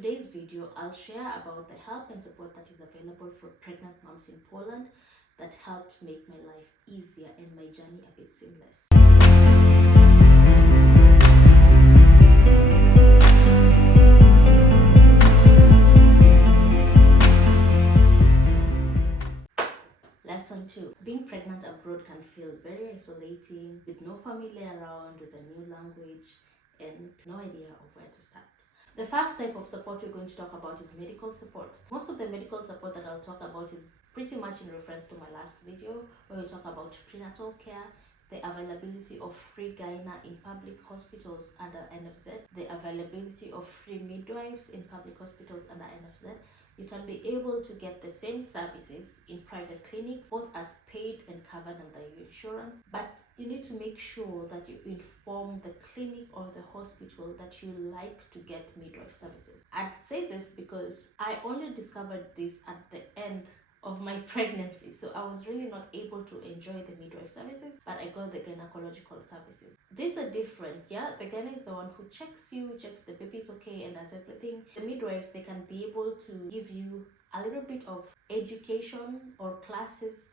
today's video, I'll share about the help and support that is available for pregnant moms in Poland that helped make my life easier and my journey a bit seamless. Lesson 2. Being pregnant abroad can feel very isolating, with no family around, with a new language, and no idea of where to start. The first type of support we're going to talk about is medical support. Most of the medical support that I'll talk about is pretty much in reference to my last video, where we talk about prenatal care, the availability of free gynae in public hospitals under NFZ, the availability of free midwives in public hospitals under NFZ. You can be able to get the same services in private clinics, both as paid and covered under your insurance, but you need to make sure that you inform the clinic or the hospital that you like to get midwife services. I'd say this because I only discovered this at the end of my pregnancy, so I was really not able to enjoy the midwife services, but I got the gynecological services. These are different. The gynae is the one who checks you, checks the baby's okay and does everything. The midwives, they can be able to give you a little bit of education or classes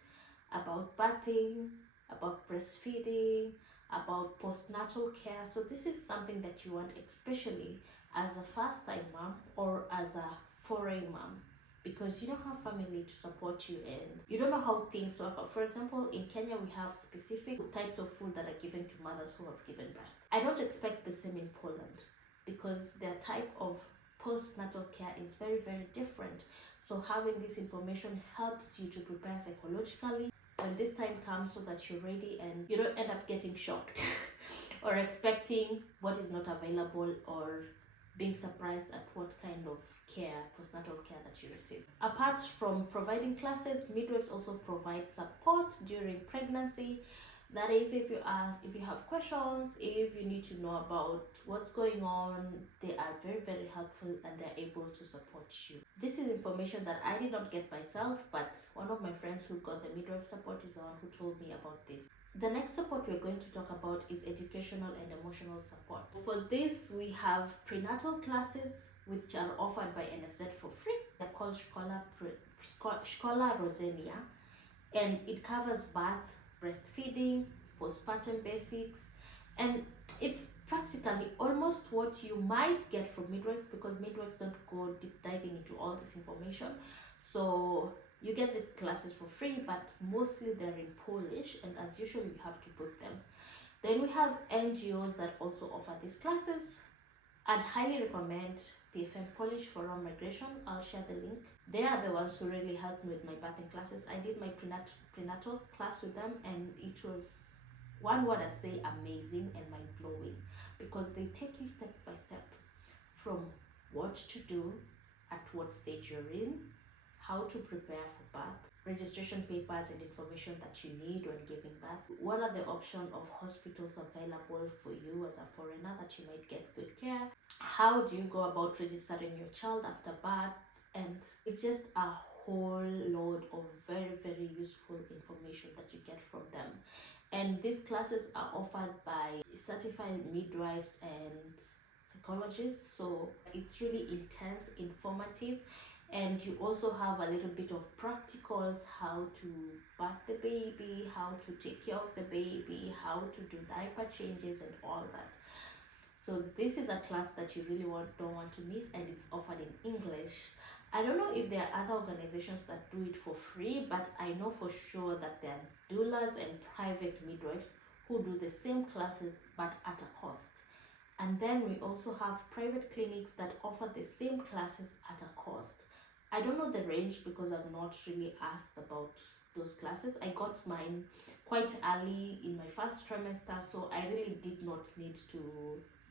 about birthing, about breastfeeding, about postnatal care. So this is something that you want, especially as a first-time mom or as a foreign mom, because you don't have family to support you and you don't know how things work out. For example, in Kenya, we have specific types of food that are given to mothers who have given birth. I don't expect the same in Poland because their type of postnatal care is very, very different. So having this information helps you to prepare psychologically when this time comes, so that you're ready and you don't end up getting shocked or expecting what is not available, or being surprised at what kind of care, postnatal care, that you receive. Apart from providing classes, midwives also provide support during pregnancy. That is, if you have questions, if you need to know about what's going on, they are very, very helpful and they're able to support you. This is information that I did not get myself, but one of my friends who got the midwife support is the one who told me about this. The next support we're going to talk about is educational and emotional support. For this, we have prenatal classes which are offered by NFZ for free. They're called Szkola Rodzenia, and it covers birth, breastfeeding, postpartum basics, and it's practically almost what you might get from midwives, because midwives don't go deep diving into all this information. So you get these classes for free, but mostly they're in Polish, and as usual you have to book them. Then we have NGOs that also offer these classes. I'd highly recommend PFM Polish for Raw Migration. I'll share the link. They are the ones who really helped me with my birthing classes. I did my prenatal class with them, and it was, one word I'd say, amazing and mind-blowing, because they take you step by step from what to do, at what stage you're in, how to prepare for birth, registration papers and information that you need when giving birth, what are the options of hospitals available for you as a foreigner that you might get good care, how do you go about registering your child after birth, and it's just a whole load of very, very useful information that you get from them. And these classes are offered by certified midwives and psychologists, so it's really intense, informative, and you also have a little bit of practicals, how to birth the baby, how to take care of the baby, how to do diaper changes and all that. So this is a class that you really don't want to miss, and it's offered in English. I don't know if there are other organizations that do it for free, but I know for sure that there are doulas and private midwives who do the same classes but at a cost. And then we also have private clinics that offer the same classes at a cost. I don't know the range because I've not really asked about those classes. I got mine quite early in my first trimester, so I really did not need to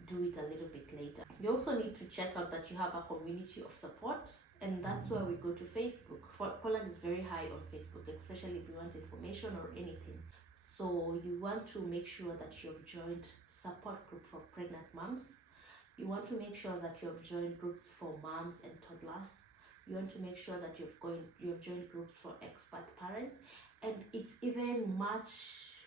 do it a little bit later. You also need to check out that you have a community of support, and that's where we go to Facebook. Poland is very high on Facebook, especially if you want information or anything. So you want to make sure that you've joined support group for pregnant moms. You want to make sure that you have joined groups for moms and toddlers. You want to make sure that you've joined groups for expert parents, and it's even much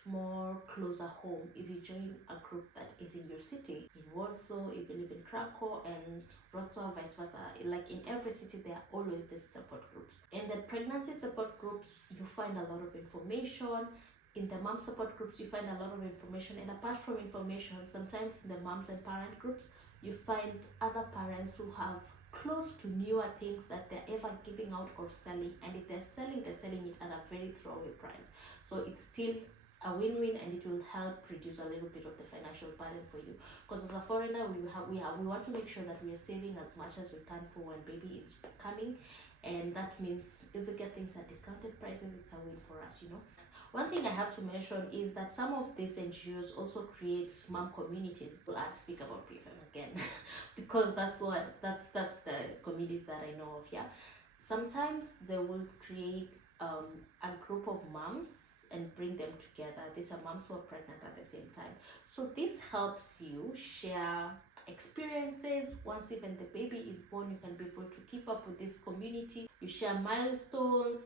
more closer home if you join a group that is in your city. In Warsaw, if you live in Krakow, and Wrocław, vice versa. Like in every city, there are always these support groups. In the pregnancy support groups, you find a lot of information. In the mom support groups, you find a lot of information. And apart from information, sometimes in the moms and parent groups, you find other parents who have close to newer things that they're ever giving out or selling, and if they're selling it at a very throwaway price. So it's still a win-win, and it will help reduce a little bit of the financial burden for you, because as a foreigner we want to make sure that we are saving as much as we can for when baby is coming, and that means if we get things at discounted prices, it's a win for us, you know. One thing I have to mention is that some of these NGOs also create mom communities. I'll speak about PFM again because that's the community that I know of. Yeah, sometimes they will create a group of moms and bring them together. These are moms who are pregnant at the same time. So this helps you share experiences. Once even the baby is born, you can be able to keep up with this community. You share milestones,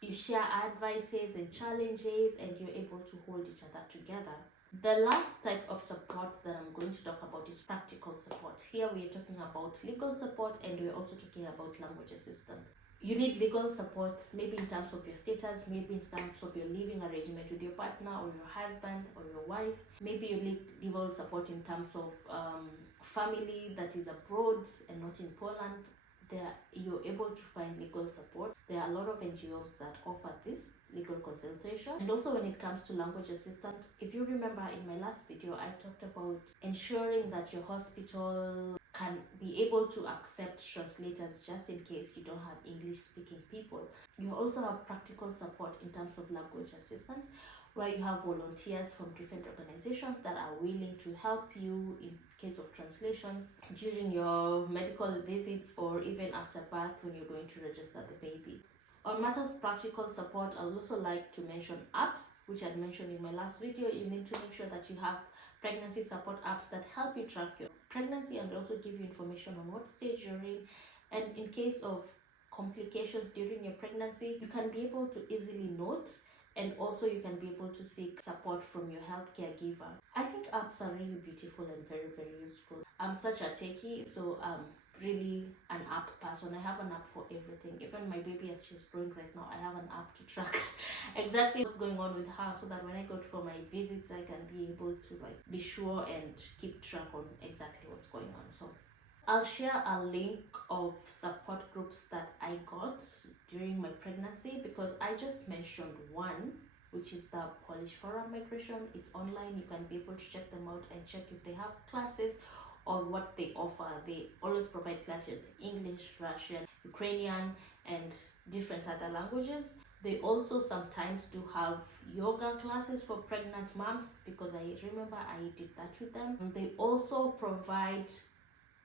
you share advices and challenges, and you're able to hold each other together. The last type of support that I'm going to talk about is practical support. Here we are talking about legal support, and we're also talking about language assistance. You need legal support, maybe in terms of your status, maybe in terms of your living arrangement with your partner or your husband or your wife. Maybe you need legal support in terms of family that is abroad and not in Poland. There you're able to find legal support. There are a lot of NGOs that offer this legal consultation. And also when it comes to language assistance, if you remember in my last video, I talked about ensuring that your hospital can be able to accept translators just in case you don't have English speaking people. You also have practical support in terms of language assistance, where you have volunteers from different organizations that are willing to help you in case of translations during your medical visits or even after birth when you're going to register the baby. On matters practical support, I'd also like to mention apps, which I mentioned in my last video. You need to make sure that you have pregnancy support apps that help you track your pregnancy and also give you information on what stage you're in. And in case of complications during your pregnancy, you can be able to easily note, and also you can be able to seek support from your healthcare giver. I think apps are really beautiful and very, very useful. I'm such a techie, so really an app person. I have an app for everything. Even my baby, as she's growing right now, I have an app to track exactly what's going on with her, so that when I go for my visits, I can be able to be sure and keep track on exactly what's going on. So I'll share a link of support groups that I got during my pregnancy, because I just mentioned one, which is the Polish Forum Migration. It's online. You can be able to check them out and check if they have classes or what they offer. They always provide classes in English, Russian, Ukrainian, and different other languages. They also sometimes do have yoga classes for pregnant moms, because I remember I did that with them. They also provide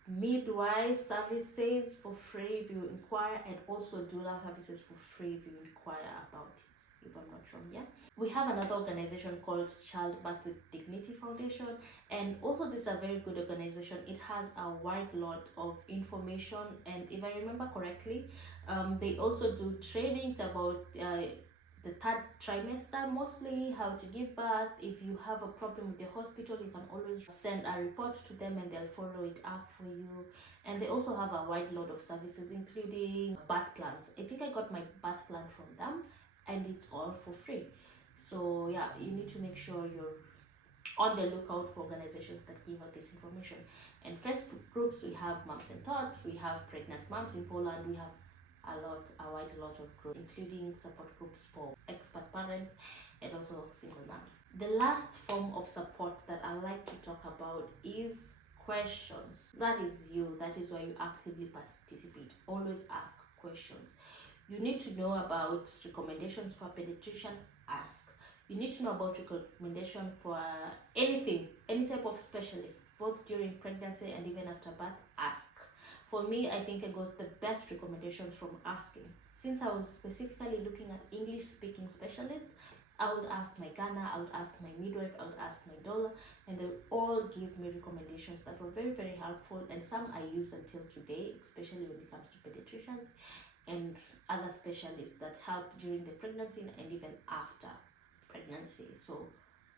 midwife services for free if you inquire, and also doula services for free if you inquire about it, if I'm not wrong. Yeah, we have another organization called Childbirth with Dignity Foundation, and also this is a very good organization. It has a wide lot of information, and if I remember correctly, they also do trainings about the third trimester, mostly how to give birth. If you have a problem with the hospital, you can always send a report to them and they'll follow it up for you. And they also have a wide load of services, including birth plans. I think I got my birth plan from them, and it's all for free. So yeah, you need to make sure you're on the lookout for organizations that give out this information. And Facebook groups, we have Moms and Thoughts, we have Pregnant Moms in Poland, we have a wide lot of groups, including support groups for expat parents and also single moms. The last form of support that I like to talk about is questions. That is you. That is why you actively participate. Always ask questions. You need to know about recommendations for a pediatrician. Ask. You need to know about recommendation for anything, any type of specialist, both during pregnancy and even after birth. Ask. For me, I think I got the best recommendations from asking. Since I was specifically looking at English speaking specialists, I would ask my Ghana, I would ask my midwife, I would ask my doula, and they would all give me recommendations that were very, very helpful, and some I use until today, especially when it comes to pediatricians and other specialists that help during the pregnancy and even after pregnancy. So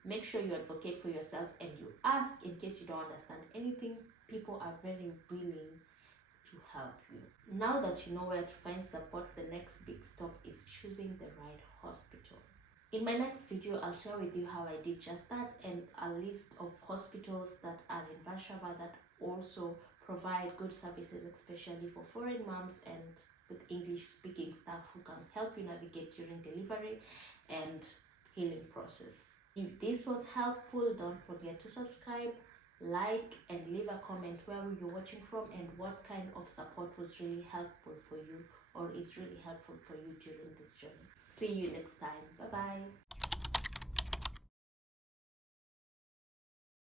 Make sure you advocate for yourself and you ask in case you don't understand anything. People are very willing to help you. Now that you know where to find support, the next big step is choosing the right hospital. In my next video, I'll share with you how I did just that and a list of hospitals that are in Warsaw that also provide good services, especially for foreign moms and with English speaking staff who can help you navigate during delivery and healing process. If this was helpful, don't forget to subscribe, like, and leave a comment where you're watching from and what kind of support was really helpful for you or is really helpful for you during this journey. See you next time. Bye bye.